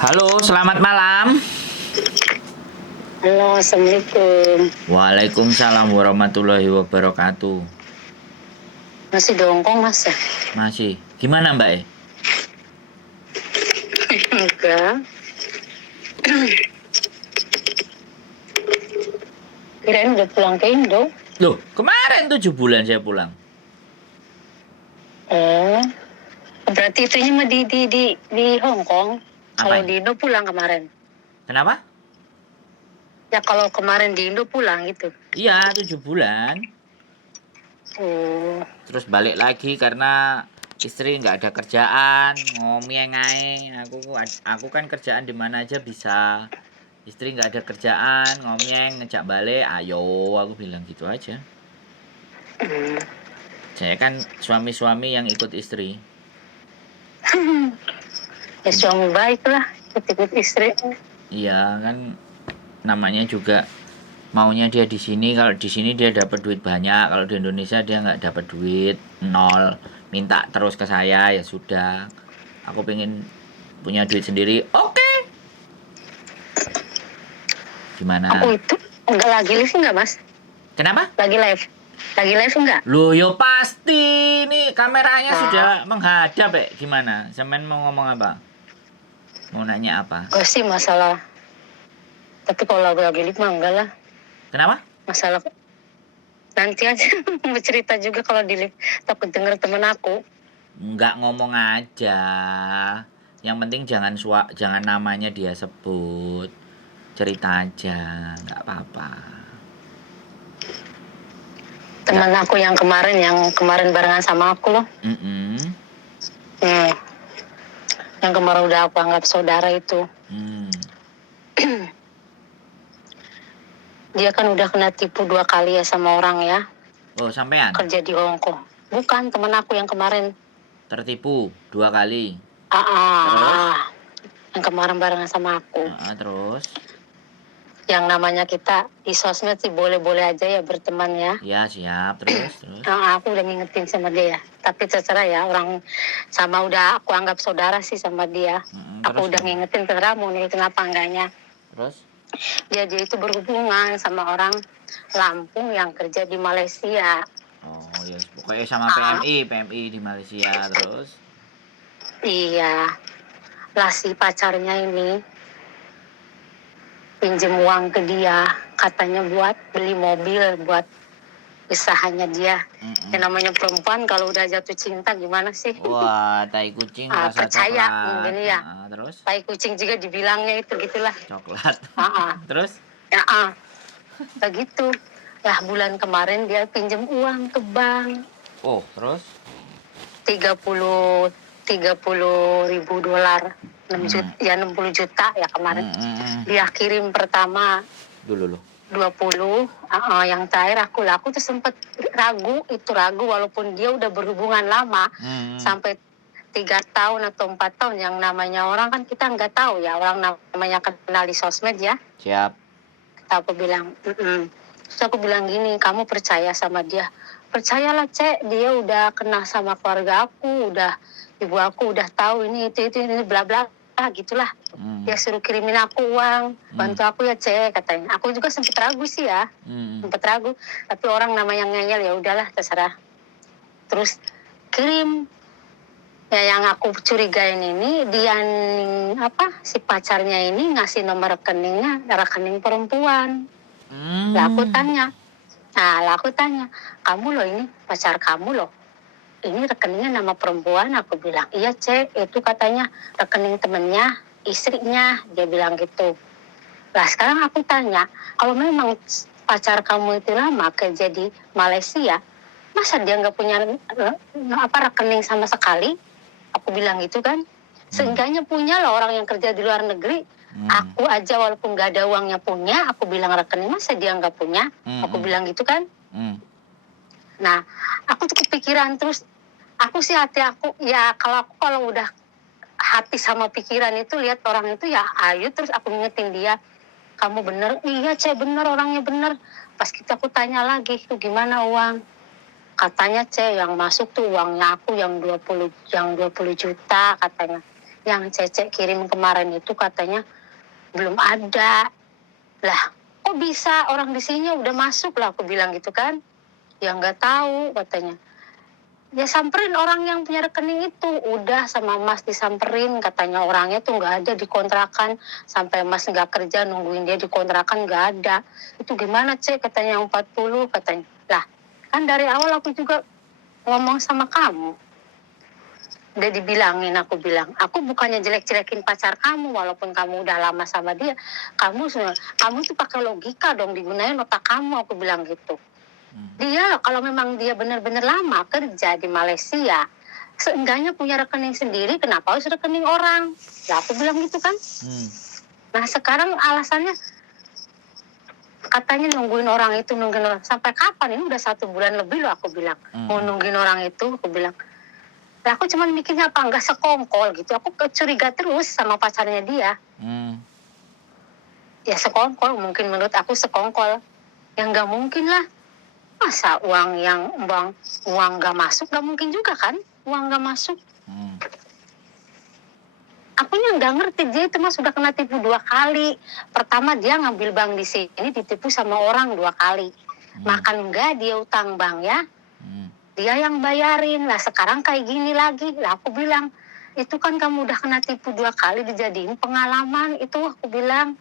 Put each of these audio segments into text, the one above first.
Halo, selamat malam. Halo, Assalamualaikum. Waalaikumsalam warahmatullahi wabarakatuh. Masih dongkong, Mas ya? Masih. Gimana, Mbak? Enggak. Kirain udah pulang ke Indo. Loh, kemarin 7 bulan saya pulang. Oh, berarti itunya mah di Hong Kong. Kalau Apanya? di Indo pulang kemarin. Kenapa? Ya kalau kemarin di Indo pulang gitu. Iya, 7 bulan. Oh, Terus balik lagi karena istri nggak ada kerjaan, ngomong ae. Aku kan kerjaan di mana aja bisa. Istri nggak ada kerjaan, ngomong ngejak balik, ayo, aku bilang gitu aja. Saya kan suami-suami yang ikut istri. ya suami baik lah. Ikut istri. Iya kan, namanya juga maunya dia di sini. Kalau di sini dia dapat duit banyak, kalau di Indonesia dia nggak dapat duit, nol, minta terus ke saya. Ya sudah, aku pengen punya duit sendiri. Oke. Aku Gimana? itu enggak lagi live enggak, Mas? Kenapa? Lagi live. Lagi live enggak? Loh, yo pasti ini kameranya sudah Ah, menghadap. Gimana? Semen mau ngomong apa? Mau nanya apa? enggak sih masalah. Tapi kalau lagi live mah enggak lah. Kenapa? Masalah nanti aja mau cerita juga kalau di live, takut denger temen aku. Nggak ngomong aja. Yang penting jangan namanya dia sebut. Cerita aja, nggak apa-apa. Nggak. Temen aku yang kemarin barengan sama aku loh. Mm-mm. Hmm, yang kemarin udah aku anggap saudara itu. Hmm. Dia kan udah kena tipu 2 kali ya sama orang ya, Oh, sampean kerja di Hong Kong. Bukan temen aku yang kemarin. tertipu 2 kali. Ah, ah, Terus? ah. Yang kemarin barengan sama aku. Terus? Yang namanya kita di sosmed sih boleh-boleh aja ya berteman ya. Ya, siap. Terus? Aku udah ngingetin sama dia ya. Tapi terserah ya, orang sama udah aku anggap saudara sih sama dia. Terus Aku udah gimana? ngingetin, terserah mau ngingetin apa enggaknya. Terus? Dia itu berhubungan sama orang Lampung yang kerja di Malaysia. Oh, ya pokoknya sama Ah, PMI di Malaysia. Terus? iya. Lah si pacarnya ini pinjem uang ke dia. Katanya buat beli mobil, buat usahanya dia. Yang namanya perempuan kalau udah jatuh cinta gimana sih? Wah, tai kucing rasa Percaya coklat. mungkin ya. Terus? Tai kucing juga dibilangnya itu gitulah. Coklat. Ah, Terus? ya, begitu. Lah bulan kemarin dia pinjam uang ke bank Oh, terus? 30 ribu dolar, 60 juta ya kemarin. Dia kirim pertama Dulu loh. 20, yang terakhir aku tuh sempet ragu walaupun dia udah berhubungan lama sampai 3 tahun atau 4 tahun. Yang namanya orang kan kita nggak tahu ya, orang namanya kenal di sosmed ya. Siap. Aku bilang, terus aku bilang gini, kamu percaya sama dia? Percayalah Cek, dia udah kenal sama keluarga aku, udah ibu aku udah tahu ini ini bla bla gitulah. Dia suruh kirimin aku uang, bantu aku ya Cek katanya. Aku juga sempet ragu sih ya, sempet ragu. Tapi orang namanya ngeyel ya udahlah terserah. Terus kirim. Ya yang aku curigain ini dia si pacarnya ini ngasih nomor rekeningnya rekening perempuan. Lah aku tanya, kamu loh ini pacar kamu loh. Ini rekeningnya nama perempuan, aku bilang. Iya Cek, itu katanya rekening temennya, istrinya, dia bilang gitu. Lah sekarang aku tanya, kalau memang pacar kamu itu lama kerja di Malaysia, masa dia nggak punya rekening sama sekali? Aku bilang gitu kan. Seenggaknya punya loh orang yang kerja di luar negeri. Aku aja walaupun gak ada uangnya punya, aku bilang rekening, masa dia nggak punya? Aku bilang gitu kan. Nah, aku tuh kepikiran terus. Aku sih hati aku, ya kalau udah hati sama pikiran itu lihat orang itu ya ayo terus aku ngingetin dia. Kamu bener? Iya Cek bener, orangnya bener. Pas aku tanya lagi, itu gimana uang? Katanya Cek yang masuk tuh uangnya aku yang 20 juta katanya. yang Cece kirim kemarin itu katanya belum ada. Lah, kok bisa orang di sini udah masuk lah, aku bilang gitu kan. Ya nggak tahu katanya. Ya samperin orang yang punya rekening itu. Udah sama Mas disamperin, katanya orangnya tuh nggak ada di kontrakan. Sampai Mas nggak kerja nungguin dia di kontrakan nggak ada. Itu gimana Cek, katanya yang 40 katanya. Lah, kan dari awal aku juga ngomong sama kamu. Udah dibilangin, aku bilang, aku bukannya jelek-jelekin pacar kamu, walaupun kamu udah lama sama dia. Kamu tuh pakai logika dong, digunain otak kamu, aku bilang gitu. Dia kalau memang dia benar-benar lama kerja di Malaysia, seenggaknya punya rekening sendiri, kenapa harus rekening orang? Ya aku bilang gitu kan. Nah sekarang alasannya katanya nungguin orang itu, nungguin orang. Sampai kapan? Ini udah 1 bulan lebih loh, aku bilang. Mau nungguin orang itu, aku bilang. Nah, aku cuma mikirnya apa nggak sekongkol gitu. Aku curiga terus sama pacarnya dia. Ya sekongkol, mungkin menurut aku sekongkol. Ya nggak mungkin lah. Masa uang nggak masuk, nggak mungkin juga kan uang nggak masuk. Akunya nggak ngerti, dia itu mas sudah kena tipu 2 kali. Pertama dia ngambil bank di sini ditipu sama orang 2 kali. Makan enggak, dia utang bank ya. Dia yang bayarin. Lah sekarang kayak gini lagi. Lah aku bilang, itu kan kamu udah kena tipu 2 kali, dijadiin pengalaman. Itu aku bilang.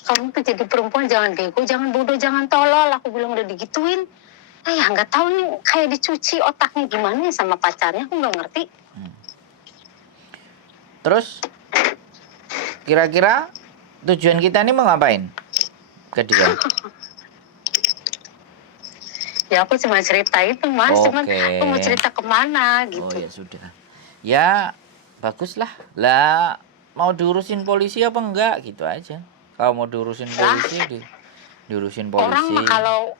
Kamu tuh jadi perempuan jangan bego, jangan bodoh, jangan tolol. Aku bilang udah digituin. Ya nggak tahu nih kayak dicuci otaknya gimana ya sama pacarnya, aku nggak ngerti. Terus kira-kira tujuan kita nih mau ngapain ke dia? Ya aku cuma cerita itu mas, cuman aku mau cerita kemana gitu. Oh ya sudah. Ya baguslah. Lah mau diurusin polisi apa enggak gitu aja. Kalau mau diurusin polisi diurusin polisi. Orang mah kalau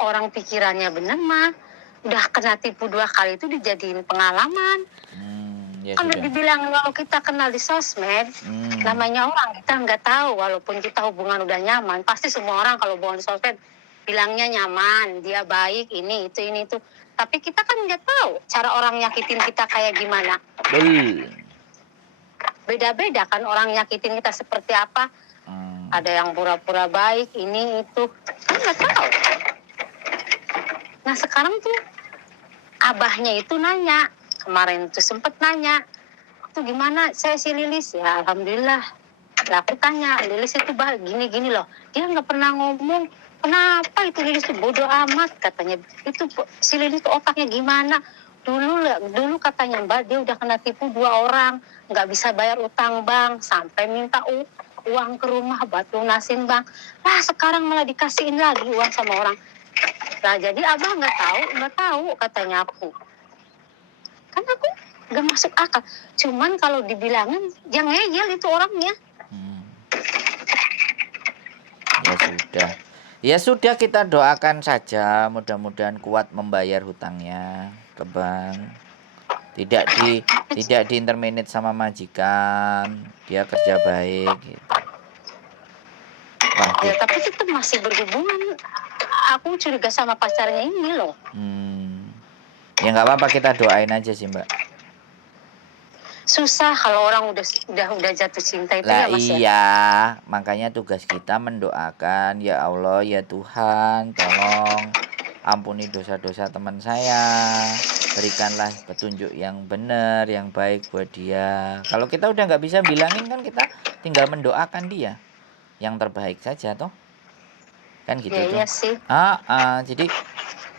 orang pikirannya bener mah udah kena tipu 2 kali itu dijadiin pengalaman. Ya kan udah dibilang kalau kita kenal di sosmed, namanya orang kita nggak tahu, walaupun kita hubungan udah nyaman, pasti semua orang kalau hubungan di sosmed bilangnya nyaman, dia baik, ini itu. Tapi kita kan nggak tahu cara orang nyakitin kita kayak gimana. Beda-beda kan orang nyakitin kita seperti apa. Ada yang pura-pura baik, ini itu, kan nggak tahu. Nah sekarang tuh abahnya itu nanya, kemarin tuh sempet nanya, itu gimana saya si Lilis? Ya alhamdulillah. Lah aku tanya, Lilis itu gini loh. Dia nggak pernah ngomong, kenapa itu Lilis itu bodoh amat katanya. Itu si Lilis itu otaknya gimana? Dulu katanya Mbak, dia udah kena tipu 2 orang, nggak bisa bayar utang bank, sampai minta uang ke rumah buat lunasin bank. Lah sekarang malah dikasihin lagi uang sama orang. Lah jadi abah nggak tahu katanya aku. Kan aku nggak masuk akal. Cuman kalau dibilangin, dia ngeyel itu orangnya. Ya sudah kita doakan saja, mudah-mudahan kuat membayar hutangnya ke bank. Tidak diinterminate sama majikan, dia kerja baik gitu. Ya tapi tetap masih berhubungan. Aku curiga sama pacarnya ini loh. Ya nggak apa-apa, kita doain aja sih Mbak. Susah kalau orang udah jatuh cinta itu lah, ya mas iya, ya. Makanya tugas kita mendoakan, ya Allah ya Tuhan, tolong ampuni dosa-dosa teman saya, berikanlah petunjuk yang benar, yang baik buat dia. Kalau kita udah nggak bisa bilangin kan kita tinggal mendoakan dia yang terbaik saja toh, kan gitu ya, tuh. Iya sih. Jadi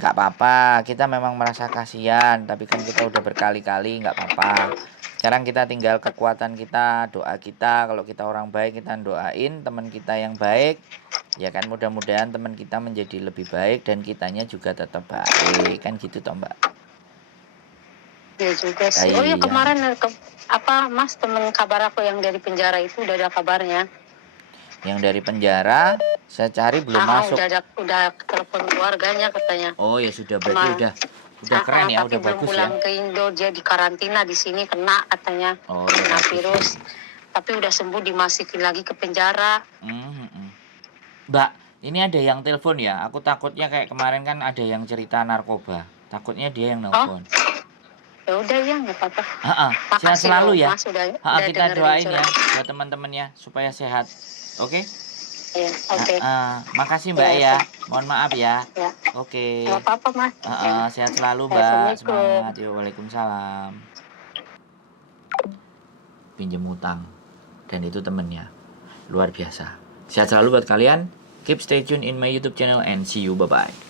nggak apa-apa, kita memang merasa kasihan, tapi kan kita udah berkali-kali, nggak apa-apa. Sekarang kita tinggal kekuatan kita, doa kita. Kalau kita orang baik, kita doain teman kita yang baik. Ya kan, mudah-mudahan teman kita menjadi lebih baik dan kitanya juga tetap baik. Kan gitu toh Mbak. Ya juga sih. Oh iya, kemarin Mas, teman kabar aku yang dari penjara itu udah ada kabarnya. Yang dari penjara saya cari belum masuk. Udah telepon keluarganya katanya. Oh ya sudah, berarti udah keren ya, udah bagus ya. Tapi belum pulang ke Indo, dia di karantina di sini kena katanya. Kena virus. Tapi udah sembuh, dimasukin lagi ke penjara. Mbak, ini ada yang telepon ya. Aku takutnya kayak kemarin kan ada yang cerita narkoba. Takutnya dia yang nelpon. Ya udah ya, nggak apa-apa. Sehat Makasih selalu loh, ya. Mas udah Kita dengerin doain ya curhat. buat teman-temannya supaya sehat. Oke? Iya, oke. Makasih Mbak Ya, ya. oke. Mohon maaf ya. Ya, Oke. nggak apa-apa, Mas. Ya. Sehat selalu Mbak. Assalamualaikum. Semangat. Yuk, waalaikumsalam. Pinjam utang. Dan itu temennya. Luar biasa. Sehat selalu buat kalian. Keep stay tune in my YouTube channel and see you. Bye-bye.